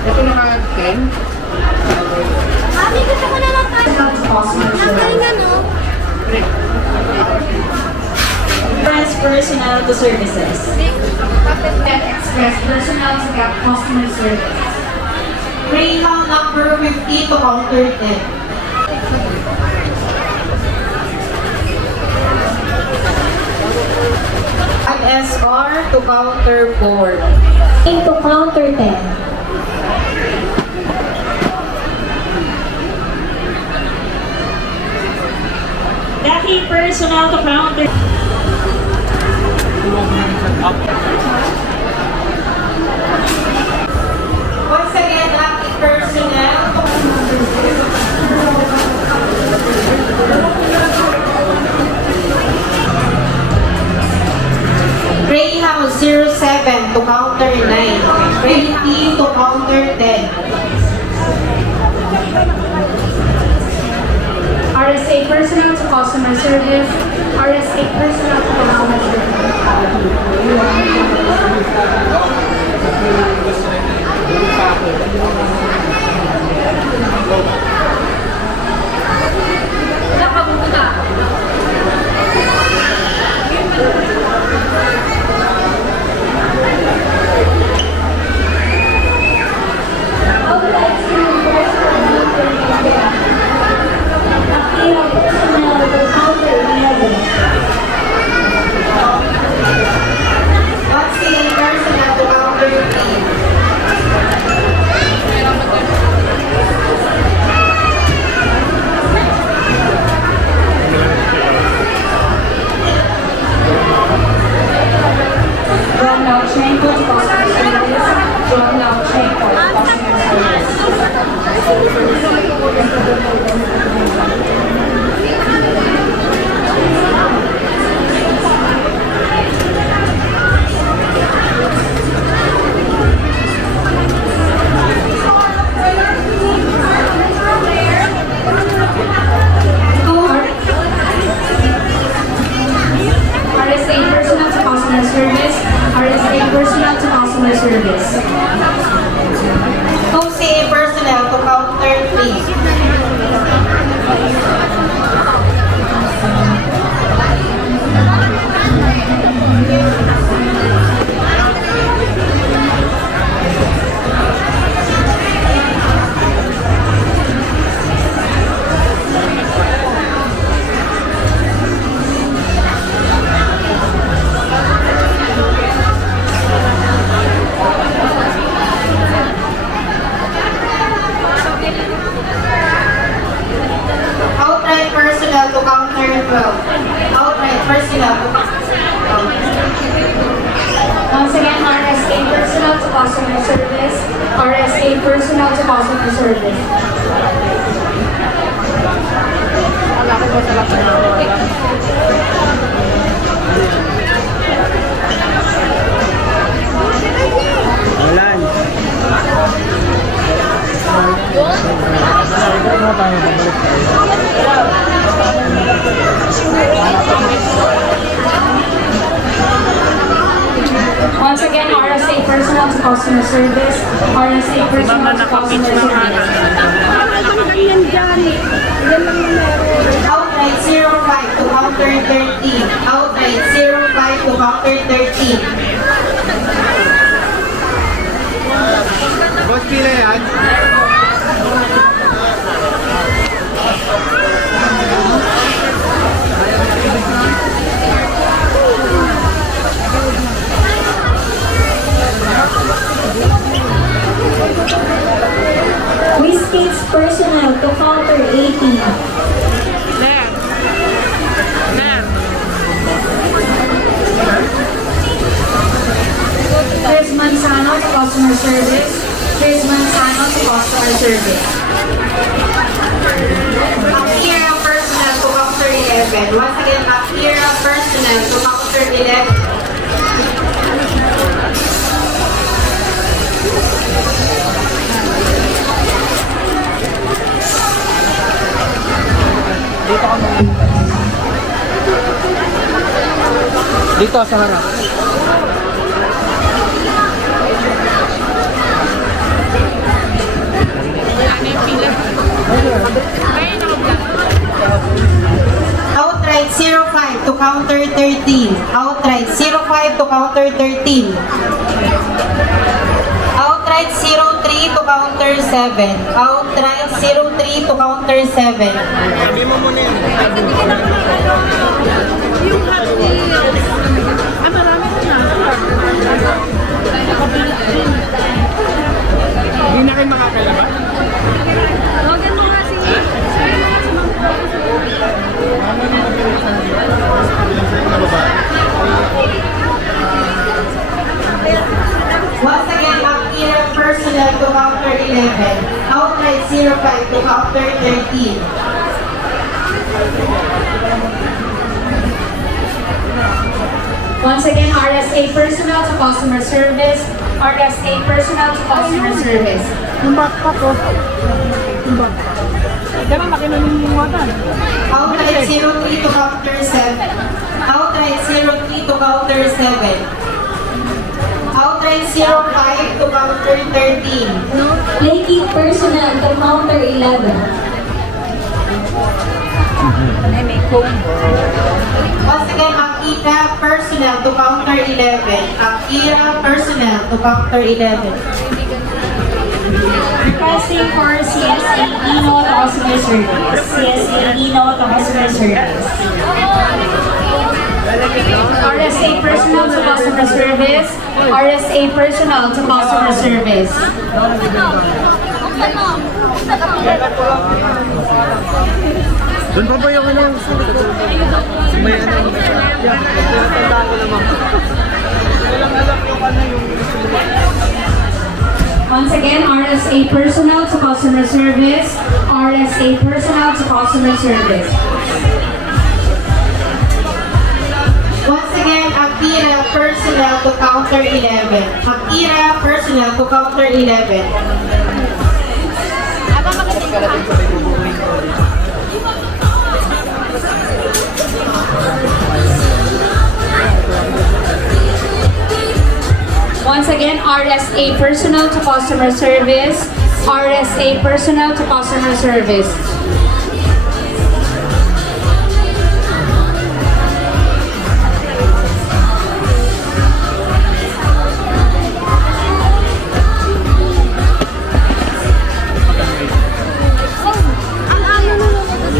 Ito naka-10. Mami, gusto ko naman pa. Nakain ano? Express personal to services. Express personal to customer service. Greyhound number 50 to counter 10. SR to counter 4. Into counter 10. Daki personal to counter. Once again, Daki personnel. Greyhound 07 to counter 9. Greyhound to counter 10. RSA personal to customer service. RSA personal to customer Once again, RSA personal to customer service. RSA personal to customer service. Once again, RSA personal to customer service. RSA personal to customer service. Outright 05 to counter 13. Outright 05 to counter 13. Boss, pila yan? States personnel to counter 18. Chris Manzano to customer service. Chris Manzano to customer service. Cashier personnel to counter 11. Once again, cashier personnel to counter 11. Dito sa harap. 13. Outright 03 to counter 7. Outright 03 to counter 7. Sabi mo muna yun. Hindi na kayo makakalabas. Once again, Akira personnel to counter 11. Outright 05 to counter 13. Once again, RSA personnel to customer service. RSA personnel to customer service. Yung backpack ko. Yung backpack. Diba makinunin yung watan? Outright 03 to counter 7. Outright 03 to counter 7. Outright 05 to counter 13. Lakey personnel to counter 11. Once again, Akira personnel to counter 11. Akira personnel to counter 11. Requesting for CSA Ino to customer service. CSA Ino to customer service. RSA personnel to customer service. RSA personnel to customer service. Doon pa ba yung ano? May ano? Tandaan ko naman. Walang alam yung ano yung... Once again, RSA personnel to customer service. RSA personnel to customer service. Once again, Akira personnel to counter 11. Akira personnel to counter 11. Once again, RSA personnel to customer service. RSA personnel to customer service.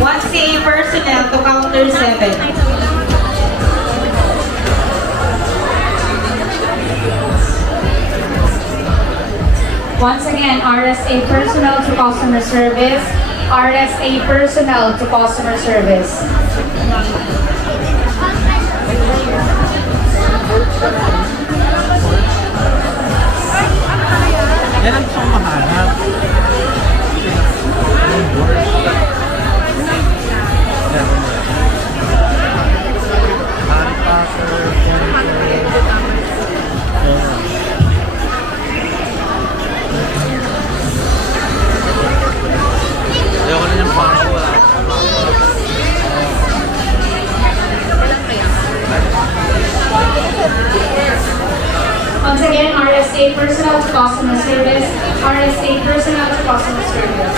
Once again, personnel to counter 7. Once again, RSA personnel to customer service. RSA personnel to customer service. Yan ang gusto kong mahanap. Ayoko na niyang pangko wala. Once again, RSA personnel to customer service. RSA personnel to customer service.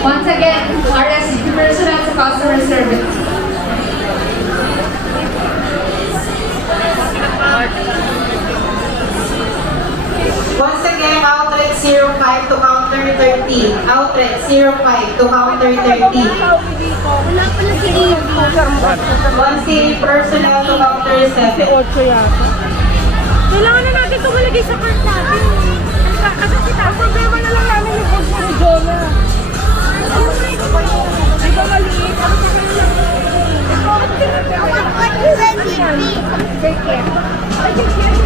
Once again, RSA personnel to customer service. Once again, outlet 05 to counter 13. Outlet 05 to counter 13. Wala pala si Ian. Once again, personnel to counter 7. Kailangan na natin ito malagay sa cart natin. Kasi ang problema na lang namin yung code ni Jonah. Di ba maliit? Ano sa kanila? Take care. Ay, take care.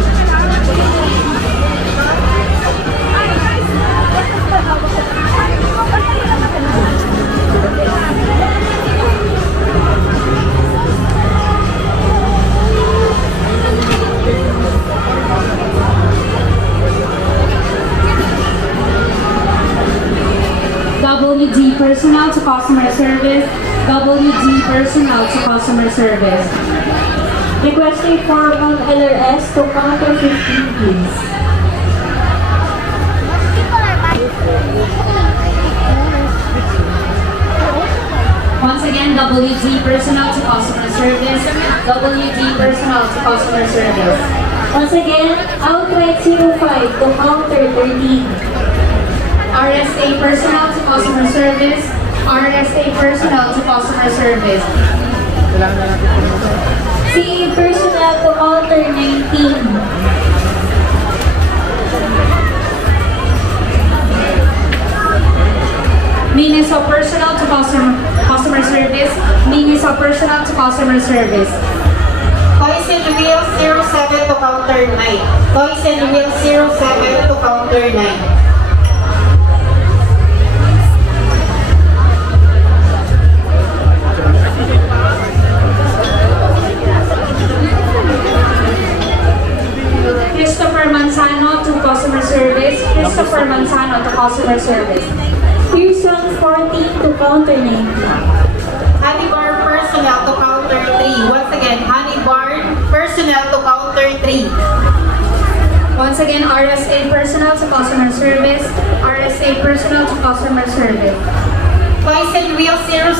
WD personnel to customer service. WD personnel to customer service. Requesting formal LRS to counter 15, please. Once again, WD personnel to customer service. WD personnel to customer service. Once again, outright 05 to counter 13. RSA personnel to customer service. RSA personnel to customer service. Kailangan na natin pumunta. CA personnel to counter 19. Miniso personnel to customer service. Miniso personnel to customer service. Toys and Wheels 07 to counter 9. Toys and Wheels 07 to counter 9. Christopher Manzano to customer service. Christopher Manzano to customer service. Pearson 14 to counter 19. Honey Bar personnel to counter 3. Once again, Honey Bar personnel to counter 3. Once again, RSA personnel to customer service. RSA personnel to customer service. Toys and Wheels 07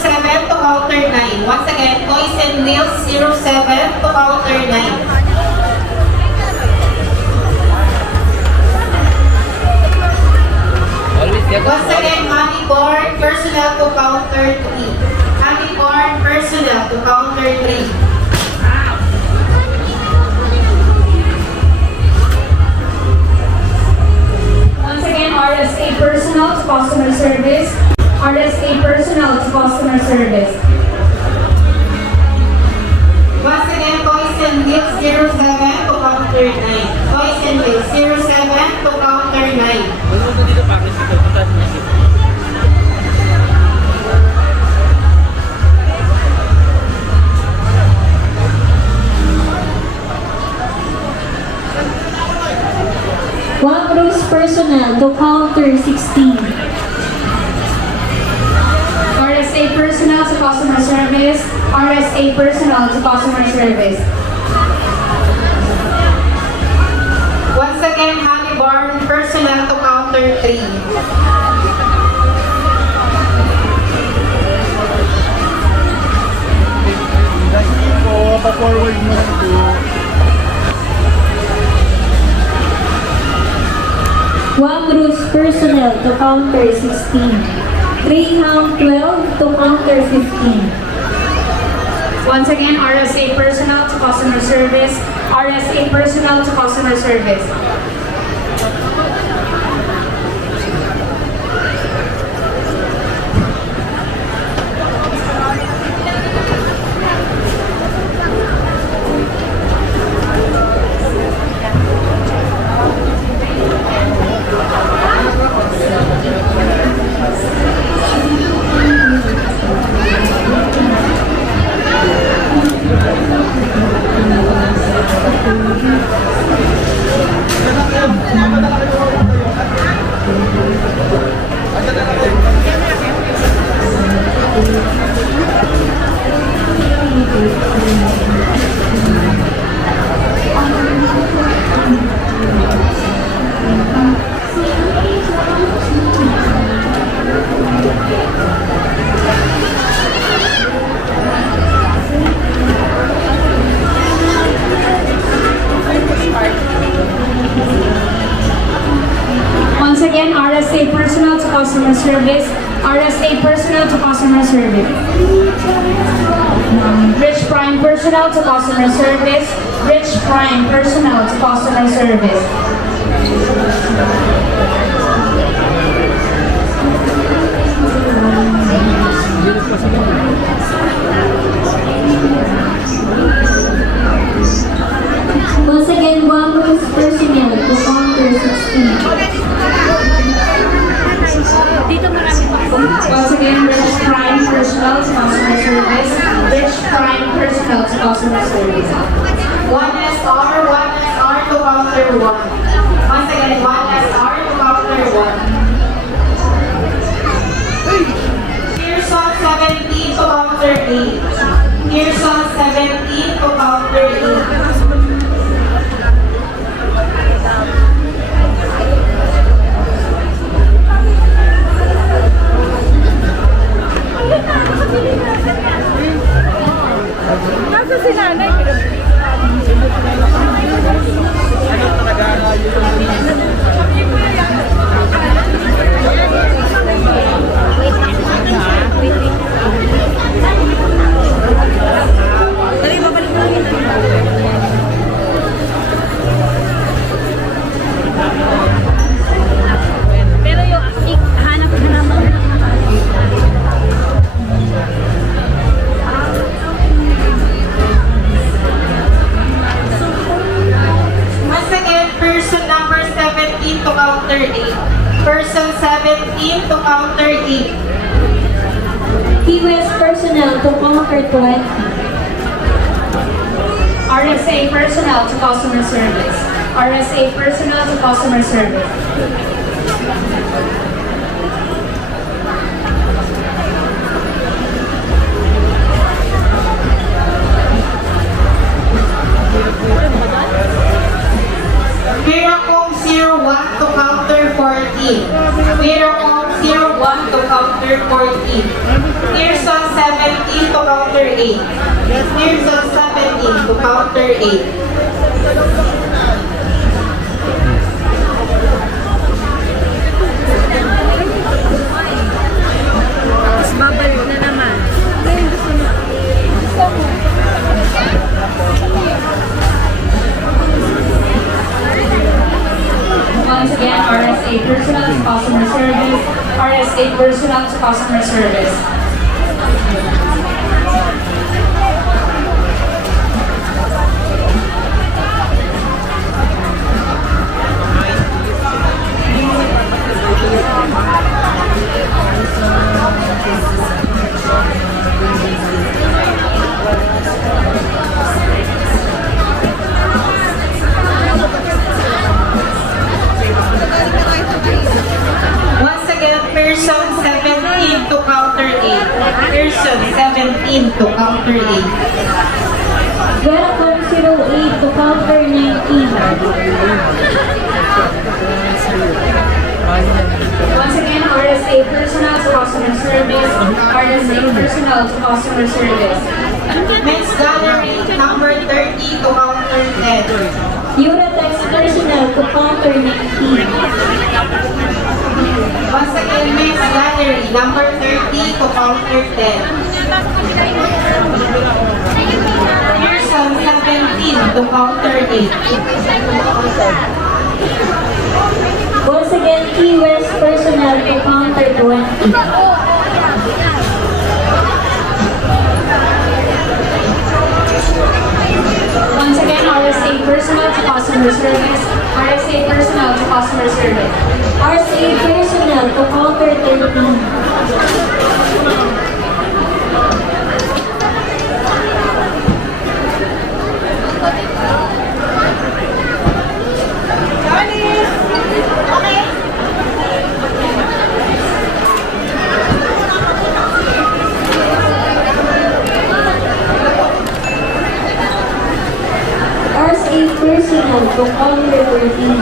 to counter 9. Once again, Toys and Wheels 07 to counter 9. Once again, Honey Bar personnel to counter 3. Honey Bar personnel to counter 3. Once again, RSA personnel to customer service. RSA personnel to customer service. Once again, Toys and Wheels 07 to counter 9. Toys and Wheels 07 to counter 9. One Cruz personnel to counter 16. RSA personnel to customer service. RSA personnel to customer service. Once again, Honey Bar personnel to counter 3. So, pa-forward mo lang po. One Cruz personnel to counter 16. Greyhound 12 to counter 15. Once again, RSA personnel to customer service. RSA personnel to customer service. Once again, RSA personnel to customer service. RSA personnel to customer service. Rich Prime personnel to customer service. Rich Prime personnel to customer service. Once again, One Cruz personnel to counter 16. Once again, Rich Prime personnel to customer service. Rich Prime personnel to customer service. 1 SR to counter 1. Once again, 1 SR to counter Person 17 to counter 8. Key West personnel to counter 20. RSA personnel to customer service. RSA personnel to customer service. Megamall 01 to counter 14. Megamall 01 to counter 14. Pearson 17 to counter 8. Pearson 17 to counter 8. Once again, RSA personnel to customer service. RSA personnel to customer service. Once again, Pearson 17 to counter 8. Pearson 17 to counter 8. Welcome 08 to counter 19. Once again, RSA personnel to customer service. RSA personnel to customer service. Men's gallery number 30 to counter 10. Uratex personnel to counter 19. Once again, men's gallery number 30 to counter 10. Pearson 17 to counter 8. Once again, Key West personnel to counter 20. Once again, RSA personnel to customer service. RSA personnel to customer service. RCA personnel to counter 13. RCA personnel to counter 13.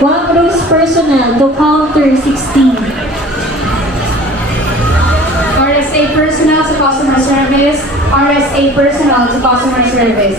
Wagros personnel to counter 16. RSA personnel to customer service. RSA personnel to customer service.